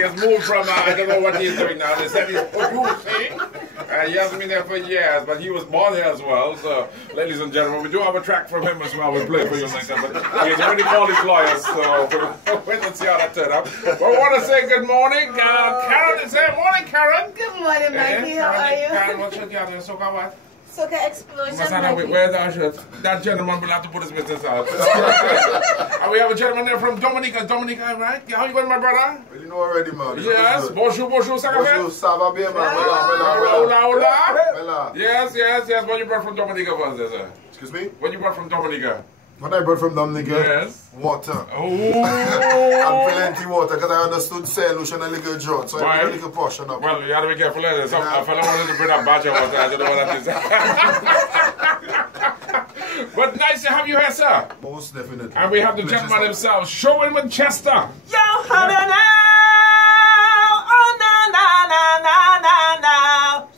He has moved from, I don't know what he's doing now. They said he's producing. He hasn't been there for years, but he was born here as well. So, ladies and gentlemen, we do have a track from him as well. We'll play for you later. But he's already called his lawyers, so we'll wait and see how that turns out. But I want to say good morning. Karen is here. Morning, Karen. Good morning, Mikey. How are you? Karen, what should you do? So, what? Soca explosion. Where's our shirt? That gentleman will have to put his business out. And we have a gentleman there from Dominica. Dominica, right? How you going, my brother? You know already, man. Yes. Bonjour, bonjour, Bonjour, ça va bien, man. Hola, hola. Yes, yes, yes. What you brought from Dominica for us, sir? Excuse me? What you brought from Dominica? What I brought from Dominica? Yes. Water. Oh. I'm plenty water because I understood St.Lucia and a little drought. So I have a little portion of it. Well, you have to be careful. A fellow wanted to bring a batch of water. I don't know what that is. But nice to have you here, sir. Most definitely. And we have the gentleman himself, Shurwayne Winchester. Yo, how now? Oh, no.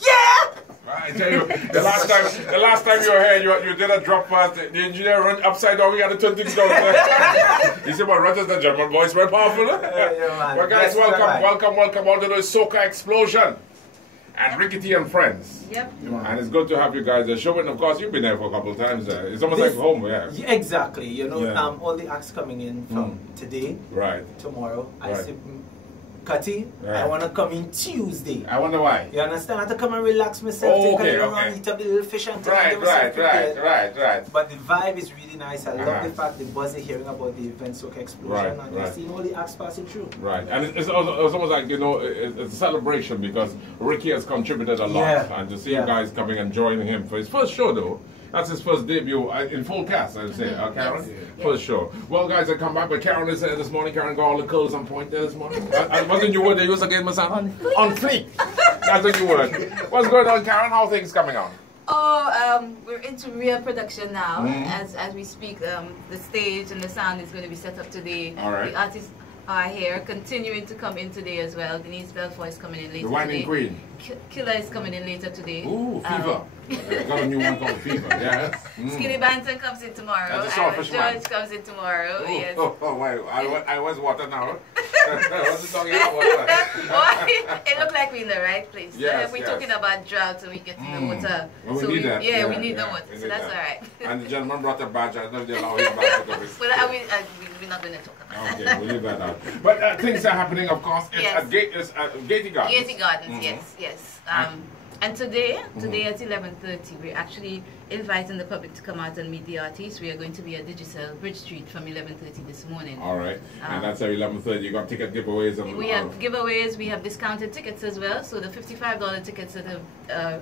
Yeah! I tell you, the last time you were here, you did a drop past. The engineer run upside down. We had to turn things down. He said, "Well, Rogers, the German voice, very powerful." Well, guys, welcome all to the Soca explosion. And Rickety and friends. Yep. And it's good to have you guys there. Showing, of course, you've been there for a couple of times. It's almost like home, yeah. Exactly. You know, all the acts coming in from today, tomorrow. I see Cutty, I want to come in Tuesday. I wonder why. You understand? I have to come and relax myself. Eat up the little fish and right. But the vibe is really nice. I love the fact the buzz is hearing about the event Soca Explosion and they're seeing all the acts passing through. Right, and it's almost like, you know, it's a celebration because Ricky has contributed a lot. And to see you guys coming and joining him for his first show, though. That's his first debut in full cast, I would say. Karen? Yes. First show. Well, guys, I come back, but Karen is here this morning. Karen got all the curls on point there this morning. Wasn't your word they used again, my son? On fleek. That's what you word. What's going on, Karen? How are things coming on? Oh, we're into real production now. As we speak, the stage and the sound is going to be set up today. All right. The artists are here, continuing to come in today as well. Denise Belfoy is coming in later today. The Whining Queen. Killer is coming in later today. Ooh, Fever. Got a new one called Fever, yeah. Skinny Banton comes in tomorrow. George comes in tomorrow. Oh, yes. Wait, I was water now. I wasn't talking about water. It looked like we're in the right place. Yes, we're talking about drought, so we get to the water. Well, so we need that. Yeah, we need the water, so that's all right. And the gentleman brought a badge. I don't know if they allow his badge to come in. Well, we're not going to talk about that. Okay, we'll leave that out. But things are happening, of course. It's at Gatey Gardens. Gatey Gardens, yes. And today at 11:30, we're actually inviting the public to come out and meet the artists. We are going to be at Digital Bridge Street from 11:30 this morning. All right. And that's at 11:30. You got ticket giveaways. We have giveaways. We have discounted tickets as well. So the $55 tickets that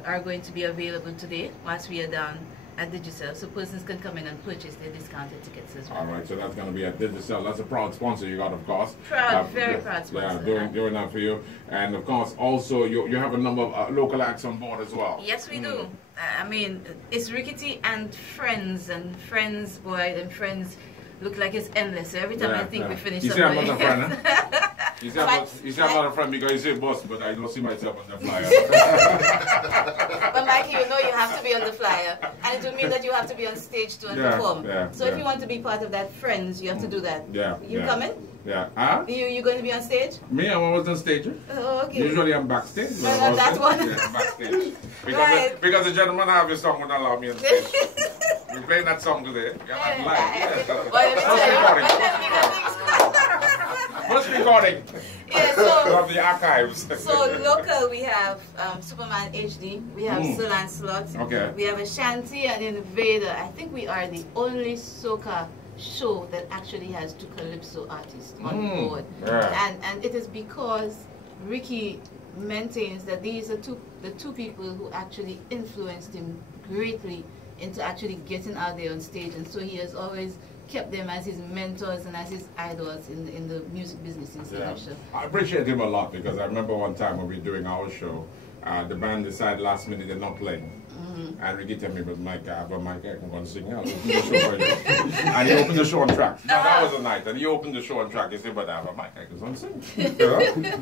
are going to be available today whilst we are down at Digital, so persons can come in and purchase their discounted tickets as well. All right, so that's going to be at Digital. That's a proud sponsor you got, of course. Very proud sponsor. Yeah, doing that for you. And of course, also you have a number of local acts on board as well. Yes, we do. I mean, it's Rickety and Friends boy, and Friends look like it's endless. So every time I think we finish somewhere. You see, I'm not a friend, huh? You see, I'm not a friend because you say boss, but I don't see myself on the flyer. But Mikey, you know you have to be on the flyer. And it will mean that you have to be on stage to perform. So if you want to be part of that Friends, you have to do that. You coming? Yeah. Huh? You going to be on stage? Me, I'm always on stage. Oh, okay. Usually I'm backstage. Well, that one. Yeah, I'm backstage. Because the gentleman have his song would allow me on stage. We're playing that song today. First recording. Yeah, so of the archives. So local, we have Superman HD, we have Sir Lancelot, we have Ashanti and Invader. I think we are the only soca show that actually has two calypso artists on board. And it is because Ricky maintains that these are the two people who actually influenced him greatly into actually getting out there on stage, and so he has always kept them as his mentors and as his idols in the music business in St.Lucia. I appreciate him a lot because I remember one time when we were doing our show, the band decided last minute they're not playing. And Ricky told me, but Mike, I can go and sing. I'll open the show for you. And he opened the show on track. Now that was a night. And he opened the show on track. He said, but I have a mic, I can go and sing.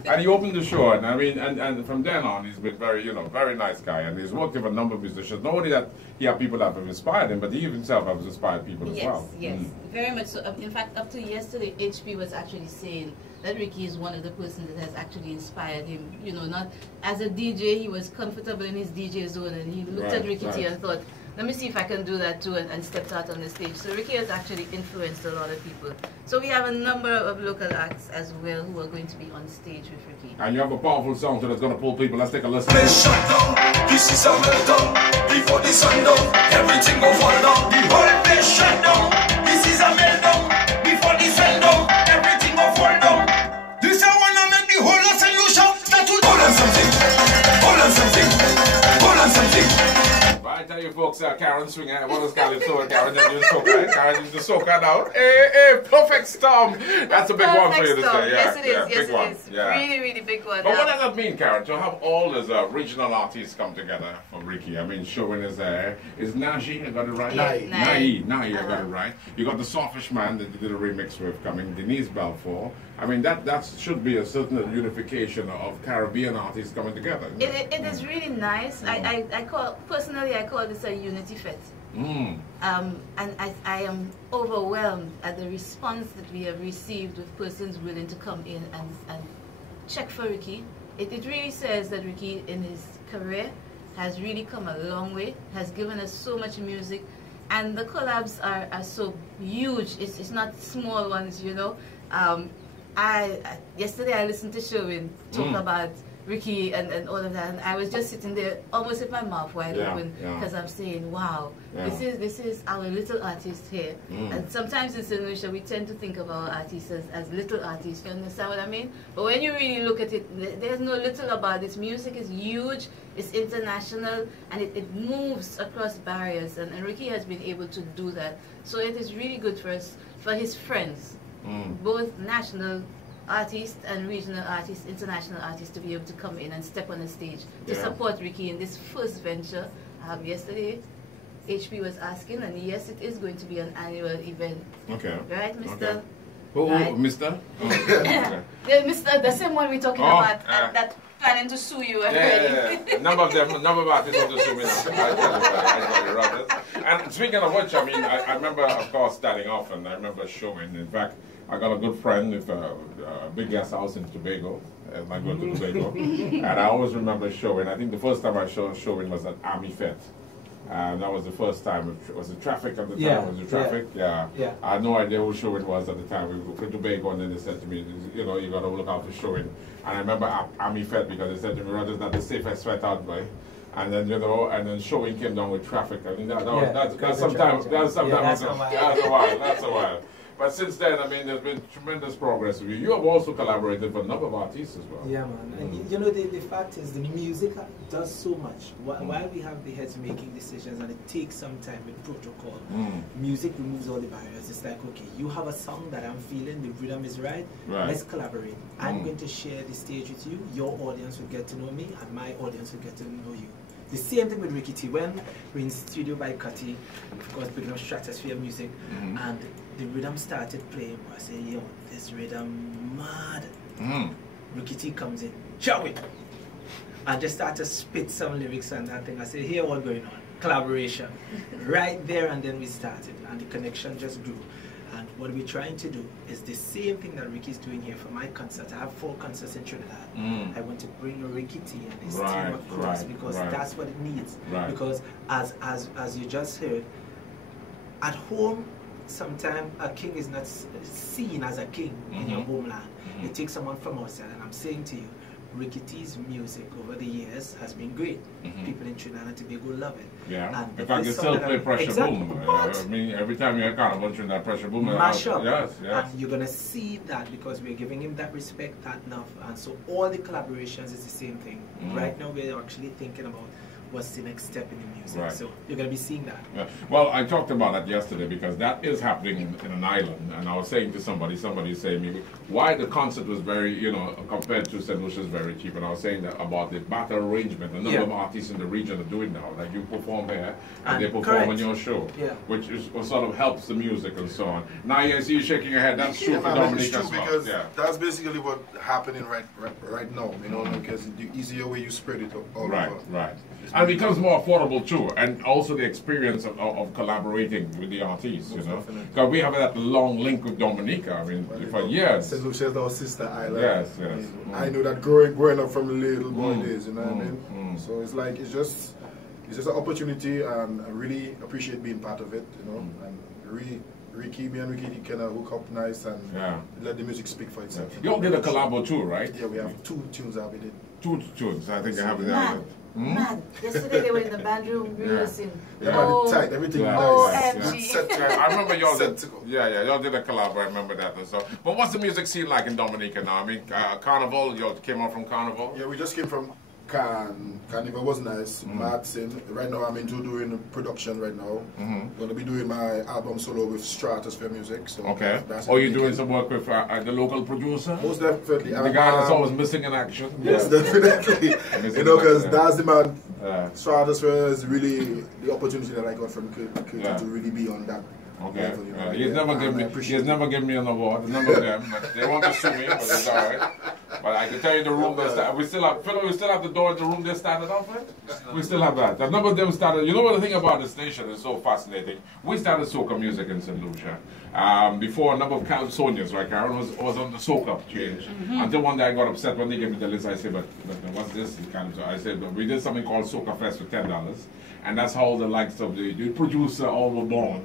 And he opened the show. And I mean, and from then on, he's been very, very nice guy. And he's worked with a number of musicians. Not only that he had people that have inspired him, but he himself has inspired people as well. Yes, very much so. In fact, up to yesterday, HP was actually saying that Ricky is one of the persons that has actually inspired him. You know, not as a DJ, he was comfortable in his DJ zone, and he looked at Ricky T and thought, let me see if I can do that too, and stepped out on the stage. So Ricky has actually influenced a lot of people. So we have a number of local acts as well who are going to be on stage with Ricky. And you have a powerful song that's going to pull people. Let's take a listen. Shut down. This is a meltdown. Before the sun down, everything will fall down. The whole place shut down. This is a meltdown. Before the sun down, everything will fall down. This is one to make the whole of St. Lucia. That will hold on something. Hold on something. Hold on something. I tell you folks, Karen Swinger, what was Calypso? Karen doing soca, Karen doing soca now. Hey, perfect storm. That's a big one for you to say. Yes, it is. Yeah, yes, big one. it is. Yeah. Really, really big one. But what does that mean, Karen, to have all these regional artists come together for Ricky? I mean, Shurwayne is there. Is Nyee, I got it right? Nyee, I got it right. You got the Softish Man that you did a remix with coming, Denise Balfour. I mean, that should be a certain unification of Caribbean artists coming together. It is really nice. Personally, I call this a unity fest. And I am overwhelmed at the response that we have received with persons willing to come in and check for Ricky. It really says that Ricky in his career has really come a long way, has given us so much music, and the collabs are so huge. It's not small ones, you know. Yesterday I listened to Shurwayne talk about Ricky and all of that, and I was just sitting there almost with my mouth wide open because I'm saying, wow, this is our little artist here. And sometimes in St. Lucia we tend to think of our artists as little artists, you understand what I mean? But when you really look at it, there's no little about this. Music is huge, it's international, and it moves across barriers, and Ricky has been able to do that. So it is really good for us, for his friends, both national artists and regional artists, international artists, to be able to come in and step on the stage to support Ricky in this first venture. Yesterday, HP was asking, and yes, it is going to be an annual event. Okay. Right, Mr.? Okay. Who, Mr.? Oh, okay. Mr. The same one we're talking about, that planning to sue you already. Number of artists want to sue me now. And speaking of which, I mean, I remember, of course, starting off, and I remember Shurwayne. In fact, I got a good friend with a big guest house in Tobago, and I go to Tobago. And I always remember Shurwayne. I think the first time I saw Shurwayne was at Army Fete. And that was the first time. Was it Traffic at the time? Was it Traffic? Yeah. I had no idea who Shurwayne was at the time. We were in Tobago, and then they said to me, you know, you got to look out for Shurwayne. And I remember Army Fete because they said to me, Roger's not the safest fete out by. And then, you know, and then Shurwayne came down with Traffic. I mean, that's sometimes. That's a while. But since then, I mean, there's been tremendous progress with you. You have also collaborated with a number of artists as well. Yeah, man. And you know, the fact is, the music does so much. While we have the heads making decisions, and it takes some time with protocol, music removes all the barriers. It's like, okay, you have a song that I'm feeling, the rhythm is right. Let's collaborate. I'm going to share the stage with you. Your audience will get to know me, and my audience will get to know you. The same thing with Ricky T. When we're in studio by Cutty, of course, picking up Stratosphere music, and the rhythm started playing, I say, yo, this rhythm mad. Ricky T comes in, shout it, and just start to spit some lyrics and that thing. I say, here, what's going on? Collaboration. Right there, and then we started, and the connection just grew. And what we're trying to do is the same thing that Ricky's doing here for my concert. I have 4 concerts in Trinidad. I want to bring Ricky T and his team across because that's what it needs. Because as you just heard, at home, sometimes a king is not seen as a king in your homeland. It takes someone from outside, and I'm saying to you, Ricky T's music over the years has been great. People in Trinidad and Tobago love it. And in fact, you still play Pressure Boom. I mean, every time you're Carnival Trinidad, Pressure Boom. Mash up. Yes. And you're going to see that because we're giving him that respect, that love. And so all the collaborations is the same thing. Right now, we're actually thinking about what's the next step in the music. So you're going to be seeing that. Well, I talked about that yesterday because that is happening in an island. And I was saying to somebody saying to me, why the concert was very, you know, compared to St. Lucia is very cheap. And I was saying that about the battle arrangement. A number of artists in the region are doing now. Like you perform here and they perform on your show, which is what sort of helps the music and so on. Now I see you shaking your head. That's true for Dominique as well. Because that's basically what's happening right now. You know, because the easier way you spread it all over. And it becomes more affordable too, and also the experience of collaborating with the artists, you know. Because we have that long link with Dominica, I mean, for years. St. Lucia is our sister island. Yes, yes. I know that growing up from little boy days, you know what I mean? So it's like, it's just an opportunity, and I really appreciate being part of it, you know, and Ricky, me and Ricky can hook up nice and let the music speak for itself. You all did a collabo too, right? Yeah, we have 2 tunes that we did. 2 tunes, I think I have it there. Mad. Yesterday they were in the band room rehearsing. Yeah, tight, everything nice. I remember y'all did. Y'all did a collab. I remember that. And so, but what's the music scene like in Dominica now? I mean, Carnival. Y'all came out from Carnival. Yeah, we just came from Carnival was nice. Martin. Right now I'm into doing production right now. Gonna be doing my album solo with Stratosphere Music. So that's you're doing some work with the local producer? Most definitely. The guy that's always missing in action. Yes, definitely. You know, because that's the man. Stratosphere is really the opportunity that I got from Kurt to really be on that. Level, you know? He's never given me an award. None of them. But they want to sue me, but it's all right. But I can tell you the room we still have the door in the room they started off with. We still have that. A number of them started. You know what the thing about the station is so fascinating? We started soca music in St. Lucia. Before a number of Californians, right? Karen was on the soca change. Until one day I got upset when they gave me the list. I said, but what's this? I said, we did something called Soca Fest for $10. And that's how the likes of the producer all were born.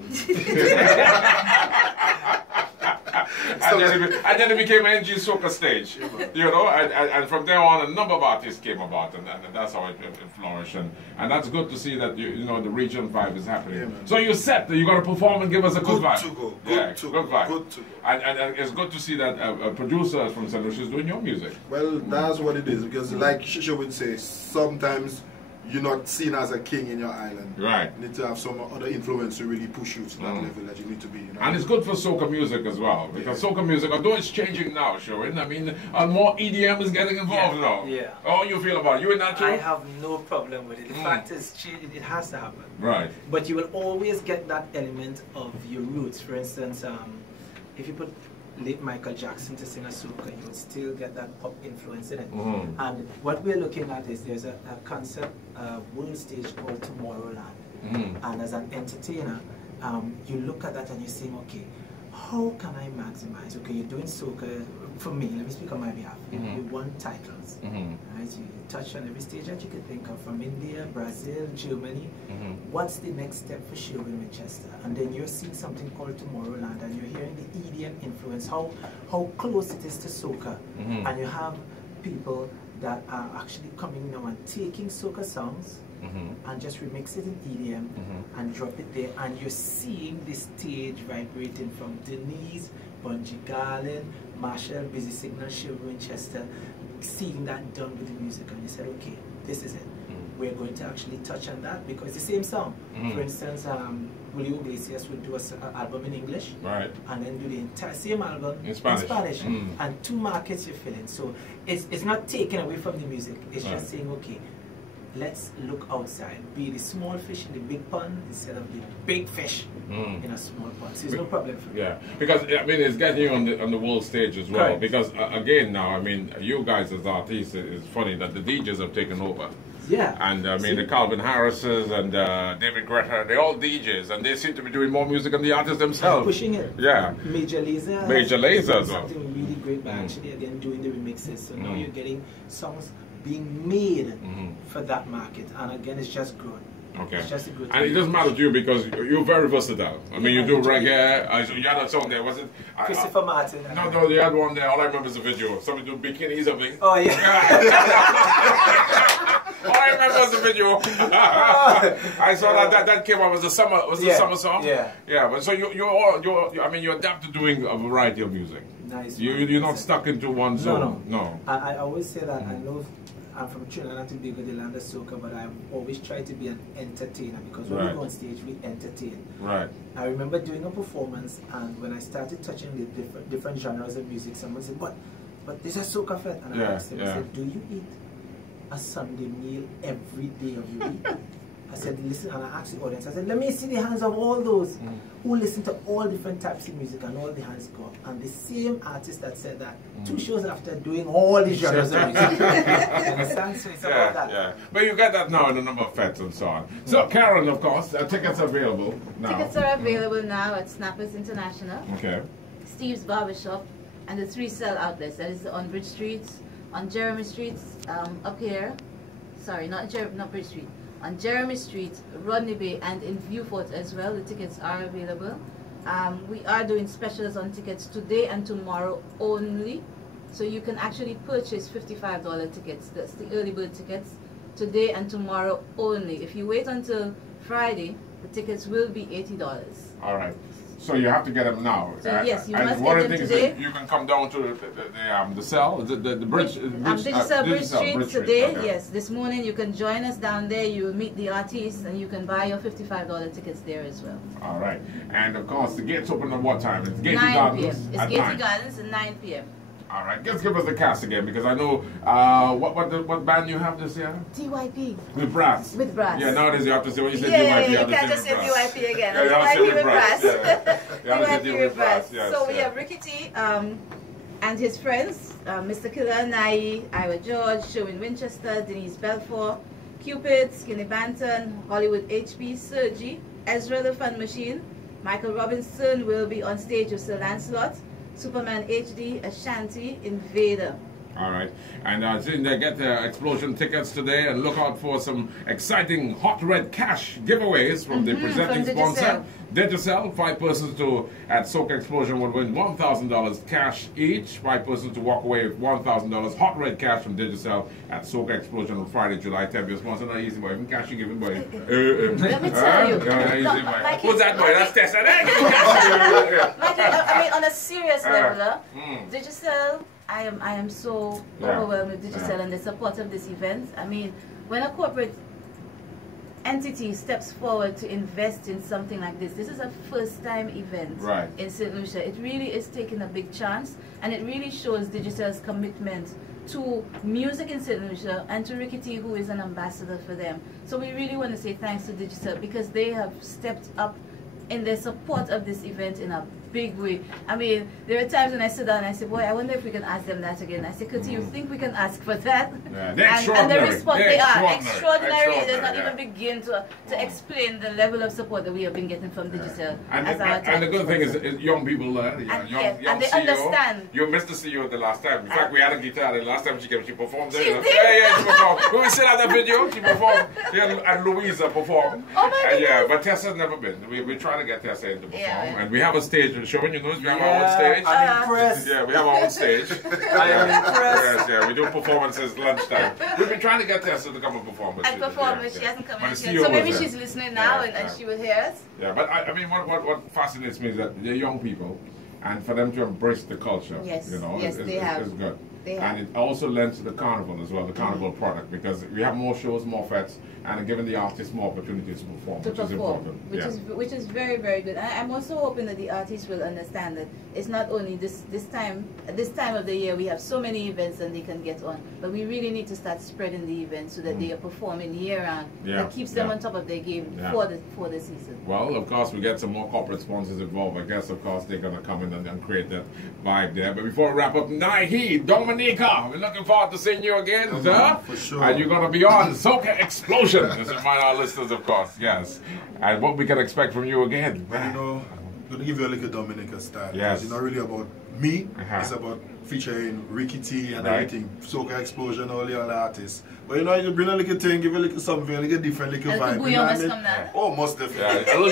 and then it became NG Soca Stage, you know, and from there on a number of artists came about, and that's how it flourished, and that's good to see that you know the region vibe is happening. So you're set, you're going to perform and give us a good vibe. Good vibe. And it's good to see that a producer from St. Lucia is doing your music. Well, that's what it is, because like Shisha would say, sometimes you're not seen as a king in your island. Right. You need to have some other influence to really push you to that level that you need to be. You know? And it's good for soca music as well, because soca music, although it's changing now, Shurwayne, I mean, more EDM is getting involved now. Yeah. How you feel about it? You in that too? I have no problem with it. The fact is, it has to happen. Right. But you will always get that element of your roots. For instance, if you put late Michael Jackson to sing a soca, you will still get that pop influence in it. And what we're looking at is there's a concept, world stage called Tomorrowland. And as an entertainer, you look at that and you're saying, okay, how can I maximize? Okay, you're doing soca. For me, let me speak on my behalf. You won titles. Right? You touch on every stage that you could think of, from India, Brazil, Germany. What's the next step for Shurwayne Winchester? And then you're seeing something called Tomorrowland, and you're hearing the EDM influence, how close it is to soca. And you have people that are actually coming now and taking soca songs and just remix it in EDM and drop it there, and you're seeing the stage vibrating from Denise, Bungie Garland, Marshall, Busy Signal, Shurwayne Winchester, seeing that done with the music, and you said, okay, this is it. We're going to actually touch on that because it's the same song. For instance, Julio Iglesias would do an album in English, right, and then do the entire same album in Spanish. And 2 markets you're filling. So it's not taken away from the music. It's just saying, okay, let's look outside. Be the small fish in the big pond instead of the big fish in a small pond. So there's no problem for me. Yeah, because I mean it's getting you on the world stage as well. Correct. Because again now, I mean you guys as artists, it's funny that the DJs have taken over. Yeah. And I mean the Calvin Harrises and David Guetta, they're all DJs, and they seem to be doing more music than the artists themselves. Pushing it. Yeah. Major Lazer. Major Lazer as well. Something really great by actually again doing the remixes. So now you're getting songs being made for that market, and again it's just growing. Okay. It's just a good and it doesn't matter to you because you're very versatile. I mean, you do reggae. You had a song there, was it? Christopher Martin. No, you had one there. All I remember is the video. Somebody do bikinis or something. Oh yeah. All I remember was the video. I saw that came out. Was the summer? Was the summer song? Yeah. Yeah. But so you adapt to doing a variety of music. Nice. You're not stuck into one zone. No. I always say that I know. I'm from Trinidad and Tobago, the land of soca, but I've always tried to be an entertainer because when we go on stage, we entertain. Right. I remember doing a performance, and when I started touching the different genres of music, someone said, "But this is soca fest," and I asked him, I said, "Do you eat a Sunday meal every day of the week?" I said, listen, and I asked the audience, I said, let me see the hands of all those who listen to all different types of music, and all the hands go up. And the same artist that said that, 2 shows after doing all the genres of music. You understand? So it's about that. Yeah. But you get that now in a number of fets and so on. So, Karen, of course, tickets are available now. Tickets are available now at Snappers International. Okay. Steve's Barbershop, and the 3 cell outlets. That is on Bridge Street, on Jeremy Street, up here. Sorry, not Bridge Street. On Jeremy Street, Rodney Bay, and in Viewfort as well. The tickets are available. We are doing specials on tickets today and tomorrow only. So you can actually purchase $55 tickets. That's the early bird tickets. Today and tomorrow only. If you wait until Friday, the tickets will be $80. All right. So you have to get them now. So yes, you must one get of the them things today. That you can come down to the cell, the bridge, Digital Bridge Street Bridge today. Okay. Yes, this morning you can join us down there. You will meet the artists, and you can buy your $55 tickets there as well. All right. And of course, the gates open at what time? It's Gatey 9 Gardens. p.m. It's Gatey Gardens at 9 p.m. All right, just give us the cast again, because I know what band you have this year? TYP. With brass. With brass. Yeah, nowadays you have to say when you say TYP, you can't just say TYP again. Yeah, TYP with brass. TYP with brass. Yes, So we have Ricky T and his friends, Mr. Killer, Nyee, Ira George, Shurwayne Winchester, Denise Belfort, Cupid, Skinny Banton, Hollywood HP, Sergi, Ezra the Fun Machine, Michael Robinson will be on stage with Sir Lancelot, Superman HD, Ashanti, Invader. All right. And so they get the explosion tickets today, and look out for some exciting hot red cash giveaways from the presenting sponsor, Digicel. 5 persons at Soca Explosion will win $1,000 cash each. 5 persons to walk away with $1,000 hot red cash from Digicel at Soca Explosion on Friday, July 10th. Your sponsor, not easy boy. Even cash you give him boy. Let me tell you. Who's that boy? That's Tessa. I mean, on a serious level, Digicel, I am so overwhelmed with Digicel and the support of this event. I mean, when a corporate entity steps forward to invest in something like this is a first-time event in St. Lucia. It really is taking a big chance, and it really shows Digicel's commitment to music in St. Lucia and to Ricky T, who is an ambassador for them. So we really want to say thanks to Digicel, because they have stepped up in their support of this event in a big way. I mean, there are times when I sit down and I say, boy, I wonder if we can ask them that again. I say, Kuti, you think we can ask for that? Yeah, and the response, they are extraordinary. There's not even begin to explain the level of support that we have been getting from Digicel. And the good thing is young people learn. And they CEO, understand. You missed the CEO the last time. In fact, we had a guitar the last time she came. She performed there. She did? Yeah, she performed. When we still have that video, she performed. And Louisa performed. Oh my goodness. Yeah, but Tessa's never been. We try to get Tessa in to perform. And we have a stage in Shurwayne, you know, we have our own stage. I'm impressed. Yeah, we have our own stage. I am impressed. Yes, we do performances lunchtime. We've been trying to get Tessa to come and perform. But she hasn't come in yet. So maybe she's listening now and she will hear us. Yeah, but I mean, what fascinates me is that they're young people, and for them to embrace the culture, you know, is good. And it also lends to the carnival as well, the carnival product, because we have more shows, more fetes, and giving the artists more opportunities to perform, which is important. Which is very, very good. And I'm also hoping that the artists will understand that it's not only this time of the year we have so many events and they can get on, but we really need to start spreading the events so that they are performing year round. That keeps them on top of their game for the season. Well, of course, we get some more corporate sponsors involved. I guess, of course, they're going to come in and create that vibe there. But before we wrap up, Nyee, Dominica, we're looking forward to seeing you again, sir. For sure. And you're going to be on Soca Explosion. This is our listeners, of course, yes. And what we can expect from you again. Well, you know, I'm going to give you a little Dominica style. Yes. It's not really about me. It's about featuring Ricky T and everything. Soca Explosion, all the other artists. But you know, you bring a little thing, give a little something, a little different, little vibe. You know what I mean? Oh, most definitely. Yeah, a little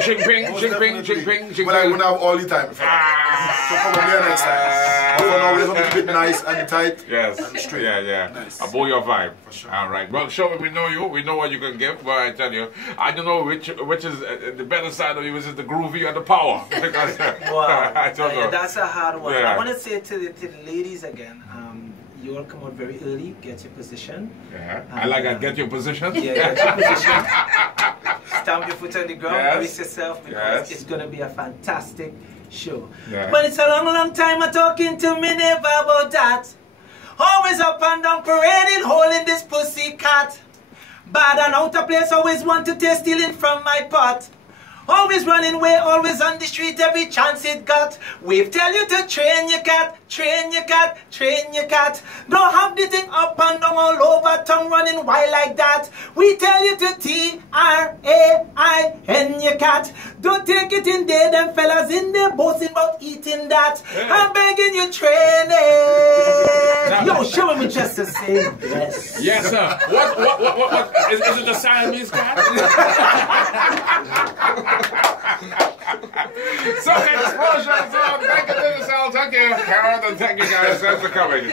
ching-ping. But I won't have all the time. So probably next time. But for now, we're going to keep it nice and tight and straight. Yeah. Nice. A boy your vibe. For sure. All right. Well, Shurwayne, we know you. We know what you can give. But I tell you, I don't know which is the better side of you. Is it the groovy or the power? Because, wow. I don't know. That's a hard one. Yeah. I want to say to the ladies again, you all come out very early, get your position. I like that. Get your position. Yeah, get your position. Stamp your foot on the ground, brace yourself, because it's going to be a fantastic show. But it's a long, long time I'm talking to me never about that. Always up and down parading, holding this pussy cat. Bad and out of place, always want to taste stealing from my pot. Always running away, always on the street, every chance it got. We tell you to train your cat, train your cat, train your cat. Don't have the thing up and down all over, tongue running wild like that. We tell you to T-R-A-I-N your cat. Don't take it in there, them fellas in there boasting about eating that. Yeah. I'm begging you, train it. Yo, Shurwayne Winchester saying yes. Yes, sir. What? Is it the Siamese cat? So, explosion. So, thank you to yourselves. Thank you, Karen, and thank you guys for coming.